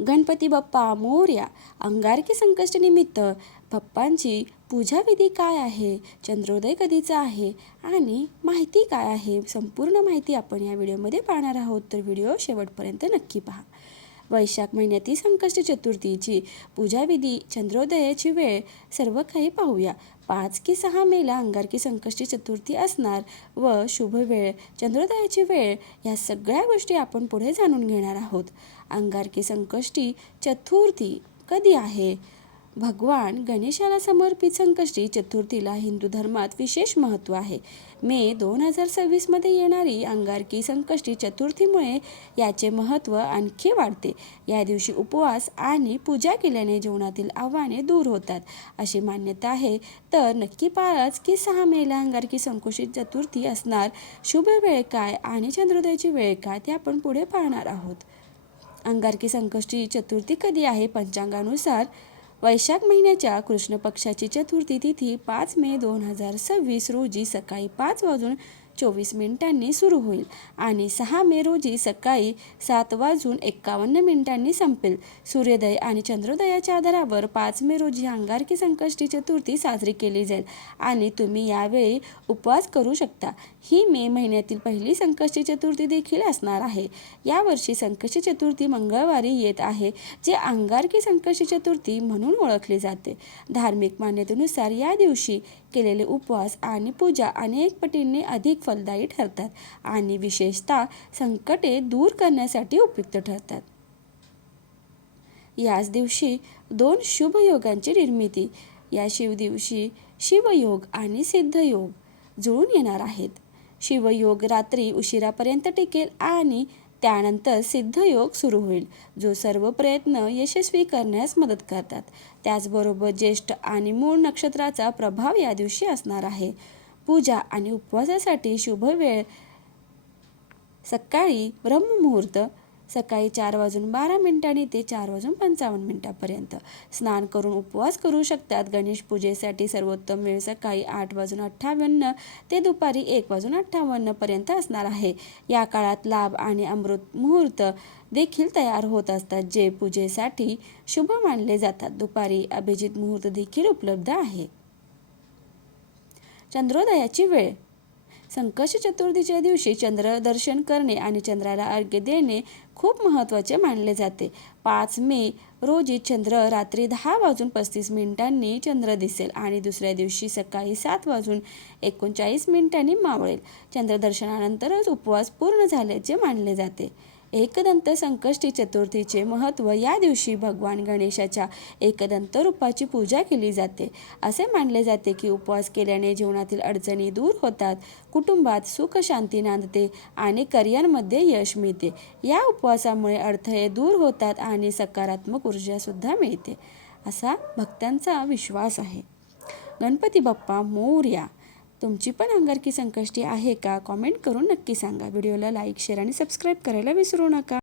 गणपती बाप्पा मोरया. अंगारकी संकष्टीनिमित्त बाप्पांची पूजाविधी काय आहे, चंद्रोदय कधीचा आहे आणि माहिती काय आहे, संपूर्ण माहिती आपण या व्हिडिओमध्ये पाहणार आहोत. तर व्हिडिओ शेवटपर्यंत नक्की पहा. वैशाख महिन्यातील संकष्टी चतुर्थीची पूजाविधी, चंद्रोदयाची वेळ सर्व काही पाहूया. 5 की 6 मेला अंगारकी संकष्टी चतुर्थी असणार व शुभ वेळ, चंद्रोदयाची वेळ या सगळ्या गोष्टी आपण पुढे जाणून घेणार आहोत. अंगारकी संकष्टी चतुर्थी कधी आहे? भगवान गणेशाला समर्पित संकष्टी चतुर्थीला हिंदू धर्मात विशेष महत्त्व आहे. मे 2026 मध्ये येणारी अंगारकी संकष्टी चतुर्थीमुळे याचे महत्त्व आणखी वाढते. या दिवशी उपवास आणि पूजा केल्याने जीवनातील आव्हाने दूर होतात अशी मान्यता आहे. तर नक्की 5 की 6 मेला अंगारकी संकष्टी चतुर्थी असणार, शुभ वेळ काय आणि चंद्रोदयाची वेळ काय ते आपण पुढे पाहणार आहोत. अंगारकी संकष्टी चतुर्थी कधी आहे? पंचांगानुसार वैशाख महिन्याच्या कृष्ण पक्षाची चतुर्थी तिथी 5 मे 2026 रोजी सकाळी 5:24 सुरू होईल आणि 6 मे रोजी सकाळी 7:51 संपेल. सूर्योदय आणि चंद्रोदयाच्या आधारावर 5 मे रोजी अंगारकी संकष्टी चतुर्थी साजरी केली जाईल आणि तुम्ही यावेळी उपवास करू शकता. ही मे महिन्यातील पहिली संकष्टी चतुर्थी देखील असणार आहे. यावर्षी संकष्टी चतुर्थी मंगळवारी येत आहे, जे अंगारकी संकष्टी चतुर्थी म्हणून ओळखले जाते. धार्मिक मान्यतेनुसार या दिवशी केलेले उपवास आणि पूजा अनेक पटींनी अधिक फलदायी ठरतात आणि विशेषतः संकटे दूर करण्यासाठी उपयुक्त ठरतात. याच दिवशी 2 शुभ योगांची निर्मिती. या दिवशी शिवयोग आणि सिद्धयोग जुळून येणार आहेत. शिवयोग रात्री उशिरापर्यंत टिकेल आणि त्यानंतर सिद्धयोग सुरू होईल, जो सर्व प्रयत्न यशस्वी करण्यास मदत करतात. त्याचबरोबर ज्येष्ठ आणि मूळ नक्षत्राचा प्रभाव या दिवशी असणार आहे. पूजा आणि उपवासासाठी शुभ वेळ सकाळी ब्रह्ममुहूर्त सकाळी 4:12 ते 4:55 स्नान करून उपवास करू शकतात. गणेश पूजेसाठी सर्वोत्तम वेळ सकाळी 8:58 ते दुपारी 1:58 असणार आहे. या काळात लाभ आणि अमृत मुहूर्त देखील तयार होत असतात, जे पूजेसाठी शुभ मानले जातात. दुपारी अभिजित मुहूर्त देखील उपलब्ध आहे. चंद्रोदयाची वेळ. संकष्टी चतुर्थीच्या दिवशी चंद्र दर्शन करणे आणि चंद्राला अर्घ्य देणे खूप महत्त्वाचे मानले जाते. 5 मे रोजी चंद्र रात्री 10:35 चंद्र दिसेल आणि दुसऱ्या दिवशी सकाळी 7:39 मावळेल. चंद्रदर्शनानंतरच उपवास पूर्ण झाल्याचे मानले जाते. एकदंत संकष्टी चतुर्थीचे महत्त्व. या दिवशी भगवान गणेशाच्या एकदंत रूपाची पूजा केली जाते. असे मानले जाते की उपवास केल्याने जीवनातील अडचणी दूर होतात, कुटुंबात सुख शांती नांदते आणि करिअरमध्ये यश मिळते. या उपवासामुळे अडथळे दूर होतात आणि सकारात्मक ऊर्जासुद्धा मिळते, असा भक्तांचा विश्वास आहे. गणपती बाप्पा मोरया. तुमची पण अंगारकी संकष्टी आहे का? कॉमेंट करून नक्की सांगा. व्हिडिओला लाईक, शेअर आणि सबस्क्राईब करायला विसरू नका.